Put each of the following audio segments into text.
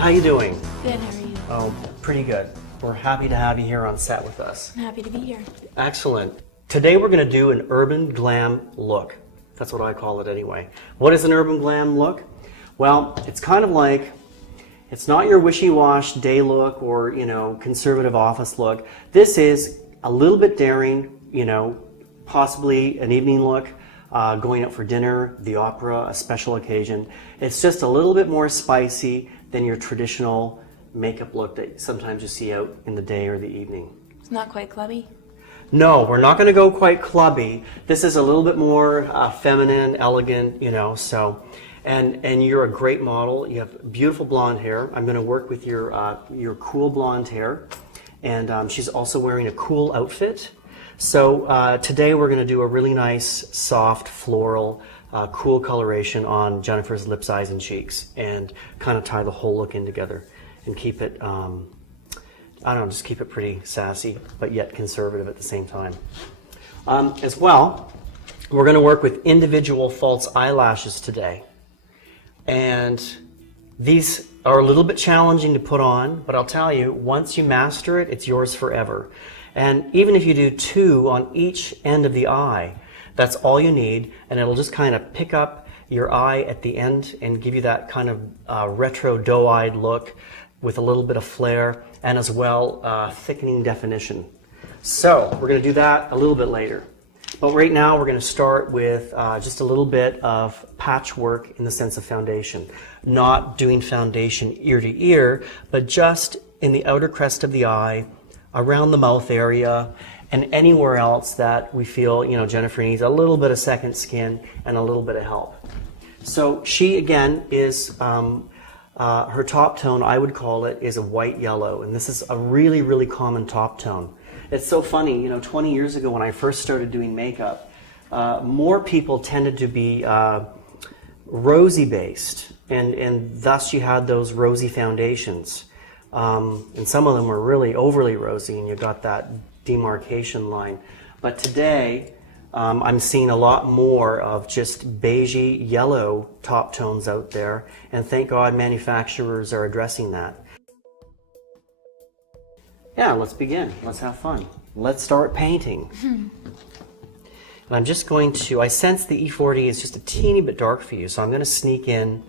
How you doing? Good, how are you? Oh, pretty good. We're happy to have you here on set with us. I'm happy to be here. Excellent. Today we're going to do an urban glam look. That's what I call it anyway. What is an urban glam look? Well, it's kind of like, it's not your wishy-wash day look or, conservative office look. This is a little bit daring, possibly an evening look, going out for dinner, the opera, a special occasion. It's just a little bit more spicy than your traditional makeup look that sometimes you see out in the day or the evening. It's not quite clubby? No, we're not going to go quite clubby. This is a little bit more feminine, elegant, and you're a great model. You have beautiful blonde hair. I'm going to work with your cool blonde hair, and she's also wearing a cool outfit. So today we're going to do a really nice, soft, floral, cool coloration on Jennifer's lips, eyes, and cheeks, and kind of tie the whole look in together and keep it, just keep it pretty sassy, but yet conservative at the same time. As well, we're going to work with individual false eyelashes today. And these are a little bit challenging to put on, but I'll tell you, once you master it, it's yours forever. And even if you do 2 on each end of the eye, that's all you need, and it'll just kind of pick up your eye at the end and give you that kind of retro doe-eyed look with a little bit of flare, and as well thickening definition. So we're going to do that a little bit later. But right now we're going to start with just a little bit of patchwork in the sense of foundation. Not doing foundation ear to ear, but just in the outer crest of the eye, around the mouth area, and anywhere else that we feel, Jennifer needs a little bit of second skin and a little bit of help. So she, again, is, her top tone, I would call it, is a white yellow, and this is a really, really common top tone. It's so funny, 20 years ago when I first started doing makeup, more people tended to be rosy based, and thus you had those rosy foundations. And some of them were really overly rosy, and you got that demarcation line. But today, I'm seeing a lot more of just beigey yellow top tones out there, and thank God manufacturers are addressing that. Yeah, let's begin. Let's have fun. Let's start painting. And I'm just going to, I sense the E40 is just a teeny bit dark for you, so I'm going to sneak in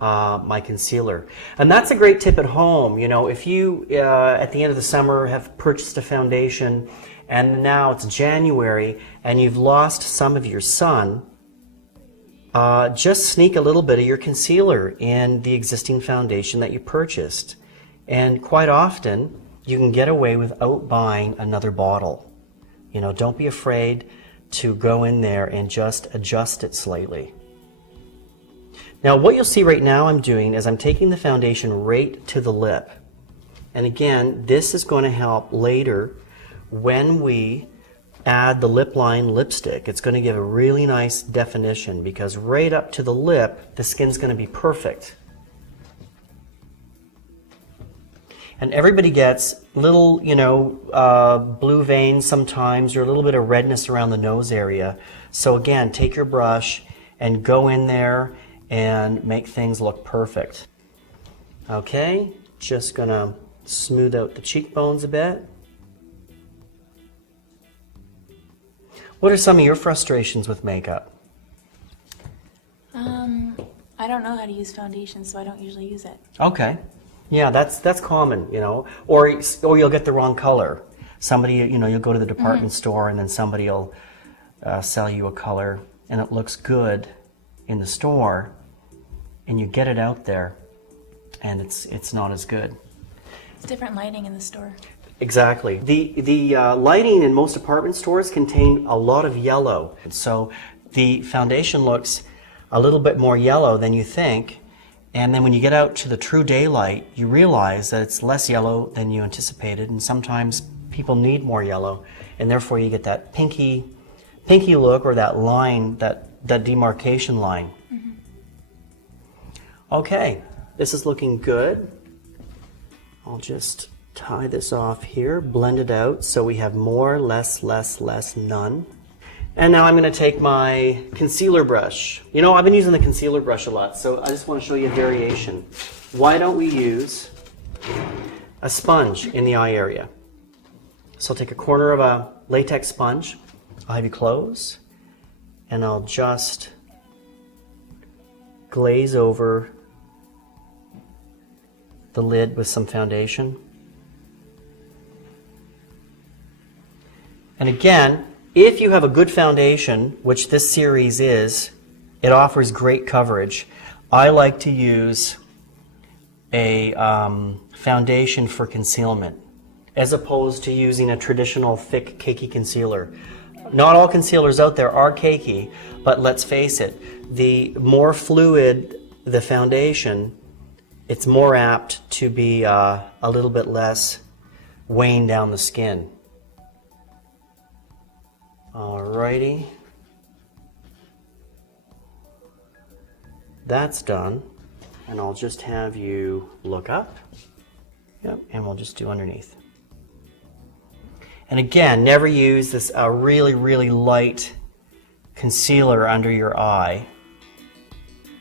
my concealer. And that's a great tip at home. If you, at the end of the summer, have purchased a foundation and now it's January and you've lost some of your sun, just sneak a little bit of your concealer in the existing foundation that you purchased. And quite often, you can get away without buying another bottle. Don't be afraid to go in there and just adjust it slightly. Now what you'll see right now I'm doing is I'm taking the foundation right to the lip. And again, this is going to help later when we add the lip line lipstick. It's going to give a really nice definition because right up to the lip, the skin's going to be perfect. And everybody gets little, blue veins sometimes or a little bit of redness around the nose area. So again, take your brush and go in there and make things look perfect. Okay, just gonna smooth out the cheekbones a bit. What are some of your frustrations with makeup? I don't know how to use foundation, so I don't usually use it. Okay. Yeah, that's common, or you'll get the wrong color. Somebody, you'll go to the department store and then somebody will sell you a color and it looks good in the store, and you get it out there and it's not as good. It's different lighting in the store. Exactly. The lighting in most department stores contain a lot of yellow, so the foundation looks a little bit more yellow than you think. And then when you get out to the true daylight, you realize that it's less yellow than you anticipated, and sometimes people need more yellow, and therefore you get that pinky look, or that line, that demarcation line. Okay, this is looking good. I'll just tie this off here, blend it out so we have more, less, none. And now I'm going to take my concealer brush. I've been using the concealer brush a lot, so I just want to show you a variation. why don't we use a sponge in the eye area? So I'll take a corner of a latex sponge, I'll have you close, and I'll just glaze over the lid with some foundation. And again, if you have a good foundation, which this series is, it offers great coverage. I like to use a foundation for concealment as opposed to using a traditional thick cakey concealer. Not all concealers out there are cakey, but let's face it, the more fluid the foundation, it's more apt to be a little bit less weighing down the skin. Alrighty. That's done. And I'll just have you look up. Yep, and we'll just do underneath. And again, never use this really, really light concealer under your eye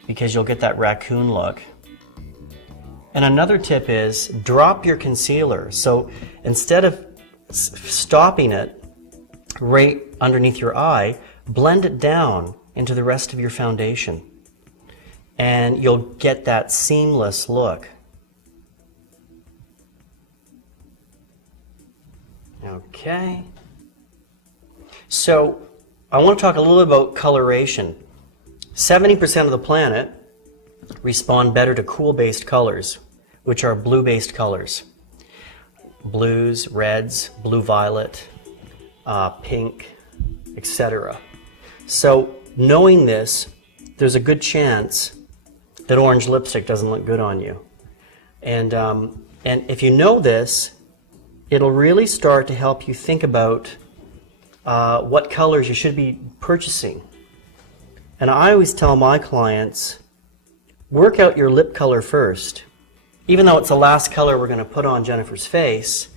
because you'll get that raccoon look. And another tip is drop your concealer. So instead of stopping it right underneath your eye, blend it down into the rest of your foundation. And you'll get that seamless look. Okay. So I want to talk a little bit about coloration. 70% of the planet respond better to cool-based colors, which are blue-based colors. Blues, reds, blue-violet, pink, etc. So knowing this, there's a good chance that orange lipstick doesn't look good on you. And if you know this, it'll really start to help you think about what colors you should be purchasing. And I always tell my clients, work out your lip color first. Even though it's the last color we're going to put on Jennifer's face,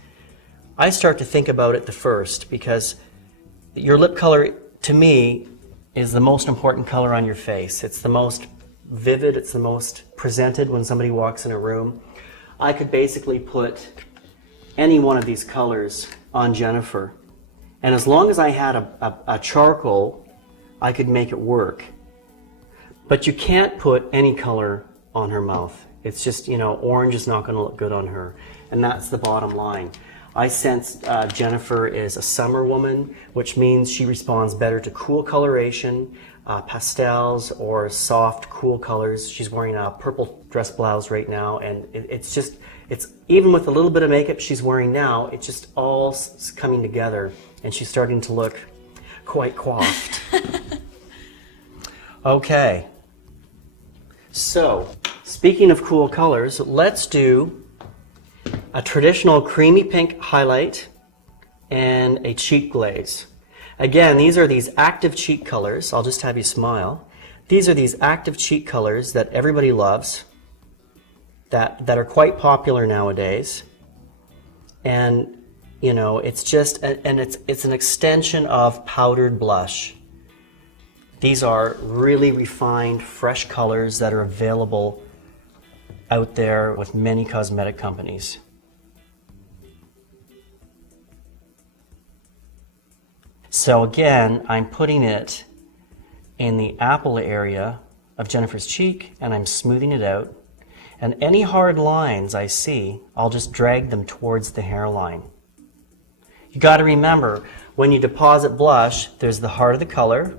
I start to think about it the first, because your lip color, to me, is the most important color on your face. It's the most vivid, it's the most presented when somebody walks in a room. I could basically put any one of these colors on Jennifer, and as long as I had a charcoal, I could make it work. But you can't put any color on her mouth. It's just, orange is not going to look good on her, and that's the bottom line. I sense Jennifer is a summer woman, which means she responds better to cool coloration, pastels or soft, cool colors. She's wearing a purple dress blouse right now, and it's even with a little bit of makeup she's wearing now, it's just all coming together, and she's starting to look quite coiffed. Okay. So, speaking of cool colors, let's do a traditional creamy pink highlight and a cheek glaze. Again, these are these active cheek colors. I'll just have you smile. These are these active cheek colors that everybody loves, that are quite popular nowadays. And, it's just, and it's an extension of powdered blush. These are really refined, fresh colors that are available out there with many cosmetic companies. So again, I'm putting it in the apple area of Jennifer's cheek, and I'm smoothing it out. And any hard lines I see, I'll just drag them towards the hairline. You got to remember, when you deposit blush, there's the heart of the color,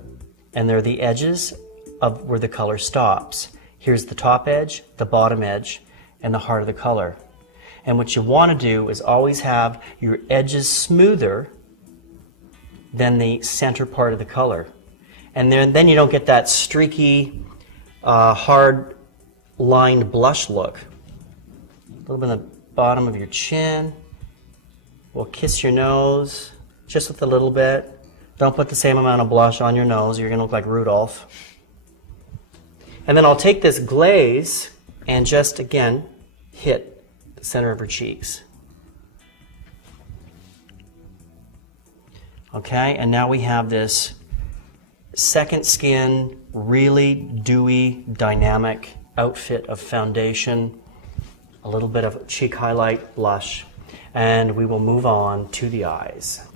and there are the edges of where the color stops. Here's the top edge, the bottom edge, and the heart of the color. And what you want to do is always have your edges smoother than the center part of the color. And then you don't get that streaky, hard lined blush look. A little bit on the bottom of your chin. We'll kiss your nose just with a little bit. Don't put the same amount of blush on your nose. You're going to look like Rudolph. And then I'll take this glaze and just, again, hit the center of her cheeks. Okay, and now we have this second skin, really dewy, dynamic outfit of foundation a little bit of cheek highlight, blush, and we will move on to the eyes.